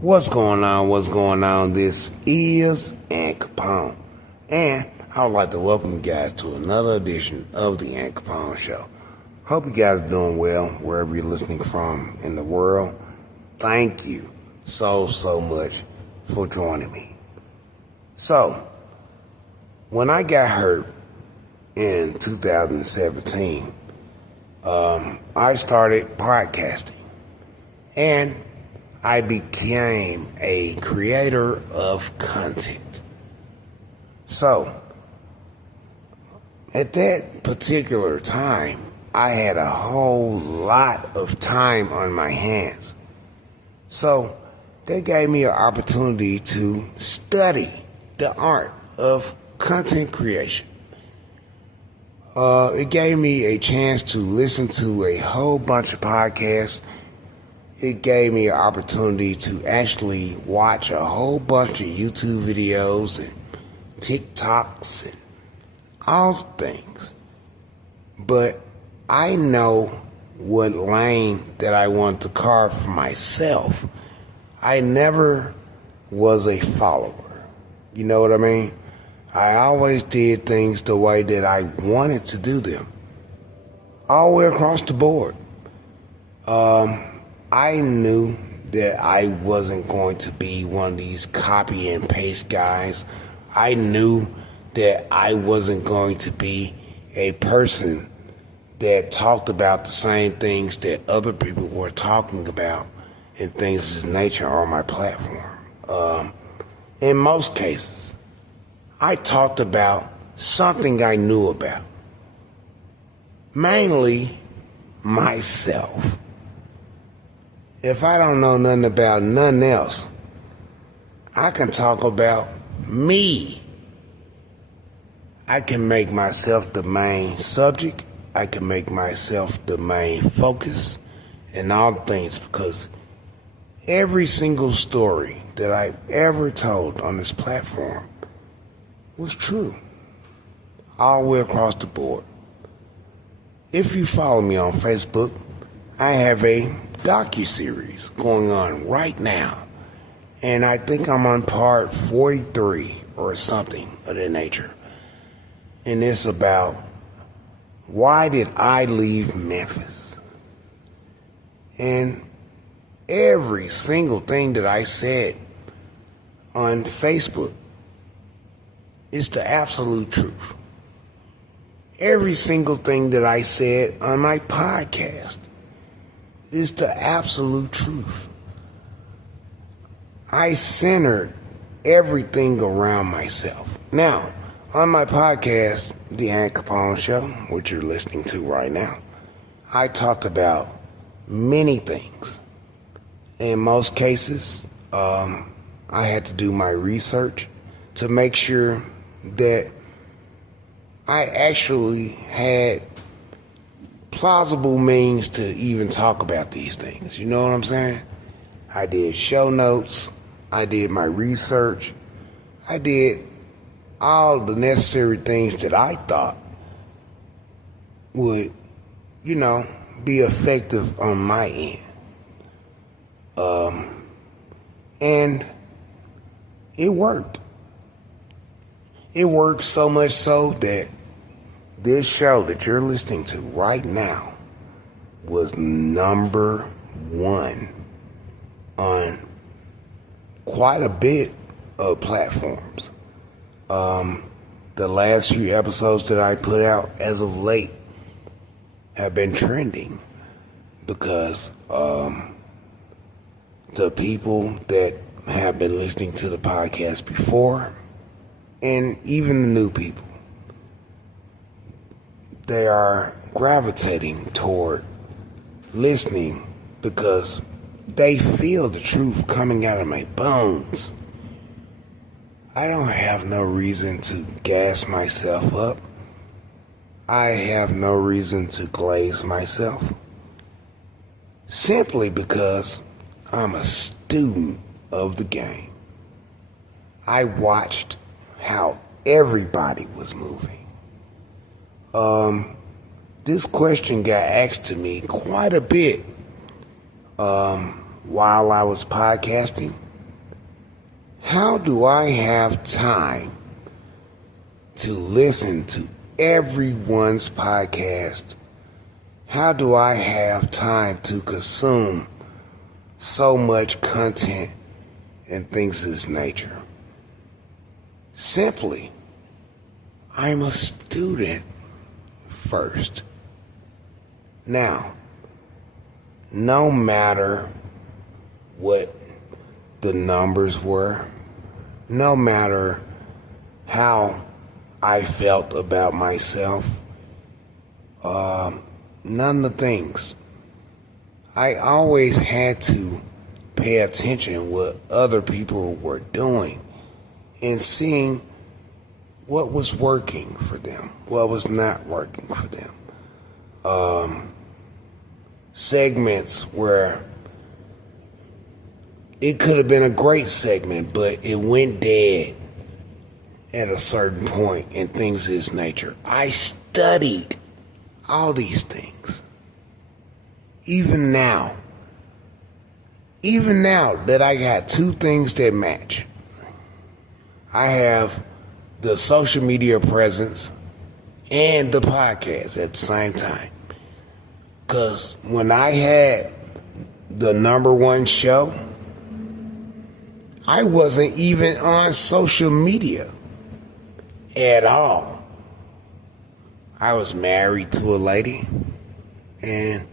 What's going on? What's going on? This is Ant Capone, and I would like to welcome you guys to another edition of the Ant Capone Show. Hope you guys are doing well wherever you're listening from in the world. Thank you so much for joining me. So, when I got hurt in 2017, I started podcasting, and I became a creator of content. So, at that particular time, I had a whole lot of time on my hands. So, they gave me an opportunity to study the art of content creation. It gave me a chance to listen to a whole bunch of podcasts. It gave me an opportunity to actually watch a whole bunch of YouTube videos and TikToks and all things. But I know what lane that I want to carve for myself. I never was a follower. You know what I mean? I always did things the way that I wanted to do them. All the way across the board. I knew that I wasn't going to be one of these copy and paste guys. I knew that I wasn't going to be a person that talked about the same things that other people were talking about and things of this nature on my platform. In most cases, I talked about something I knew about. Mainly myself. If I don't know nothing about nothing else, I can talk about me. I can make myself the main subject. I can make myself the main focus in all things, because every single story that I've ever told on this platform was true. All the way across the board. If you follow me on Facebook, I have a docuseries going on right now, and I think I'm on part 43 or something of that nature. And it's about why did I leave Memphis? And every single thing that I said on Facebook is the absolute truth. Every single thing that I said on my podcast is the absolute truth. I centered everything around myself. Now, on my podcast, The Ant Capone Show, which you're listening to right now, I talked about many things. In most cases, I had to do my research to make sure that I actually had plausible means to even talk about these things. You know what I'm saying? I did show notes. I did my research. I did all the necessary things that I thought would, be effective on my end. And it worked. It worked so much so that this show that you're listening to right now was number one on quite a bit of platforms. The last few episodes that I put out as of late have been trending because the people that have been listening to the podcast before, and even the new people, they are gravitating toward listening because they feel the truth coming out of my bones. I don't have no reason to gas myself up. I have no reason to glaze myself. Simply because I'm a student of the game. I watched how everybody was moving. This question got asked to me quite a bit while I was podcasting, How do I have time to listen to everyone's podcast? How do I have time to consume so much content and things of this nature? Simply, I'm a student first. Now, no matter what the numbers were, no matter how I felt about myself, none of the things. I always had to pay attention what other people were doing and seeing what was working for them, what was not working for them. Segments where it could have been a great segment, but it went dead at a certain point and things of this nature. I studied all these things. Even now that I got two things that match. I have the social media presence and the podcast at the same time. Because when I had the number one show, I wasn't even on social media at all. I was married to a lady, and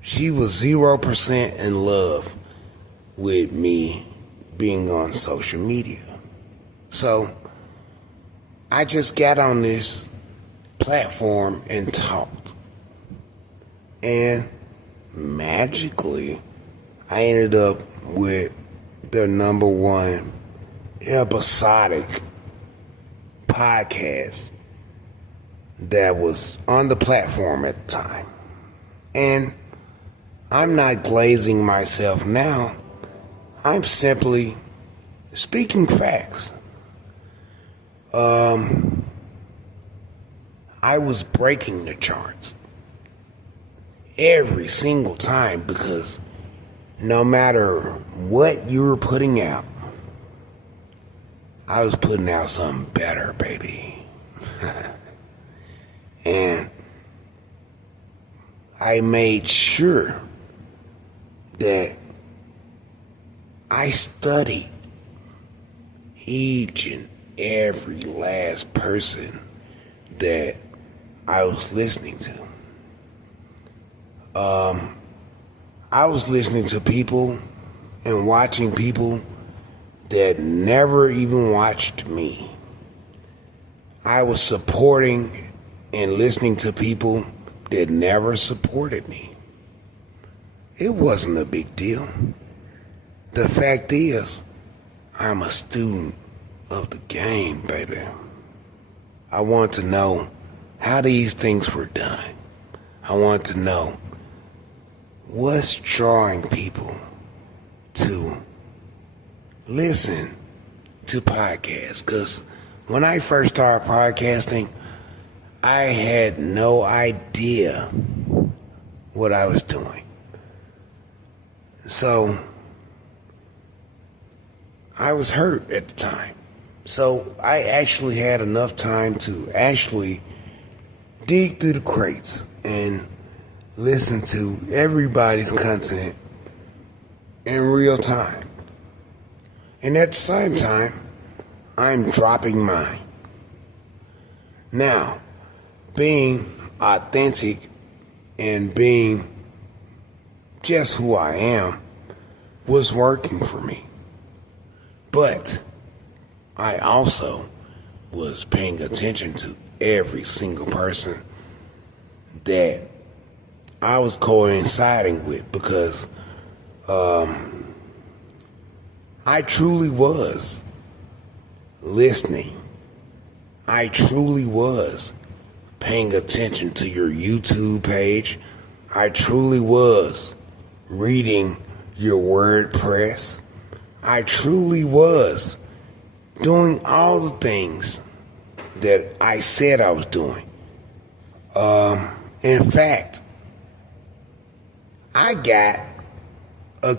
she was 0% in love with me being on social media. So I just got on this platform and talked. And magically, I ended up with the number one episodic podcast that was on the platform at the time. And I'm not glazing myself now. I'm simply speaking facts. I was breaking the charts every single time because no matter what you were putting out, I was putting out something better, baby. And I made sure that I studied each and every last person that I was listening to. I was listening to people and watching people that never even watched me. I was supporting and listening to people that never supported me. It wasn't a big deal. The fact is, I'm a student of the game, baby. I want to know how these things were done. I want to know what's drawing people to listen to podcasts. Because when I first started podcasting, I had no idea what I was doing. So I was hurt at the time. So I actually had enough time to actually dig through the crates and listen to everybody's content in real time. And at the same time, I'm dropping mine. Now, being authentic and being just who I am was working for me. But I also was paying attention to every single person that I was coinciding with because I truly was listening. I truly was paying attention to your YouTube page. I truly was reading your WordPress. I truly was doing all the things that I said I was doing. In fact, I got a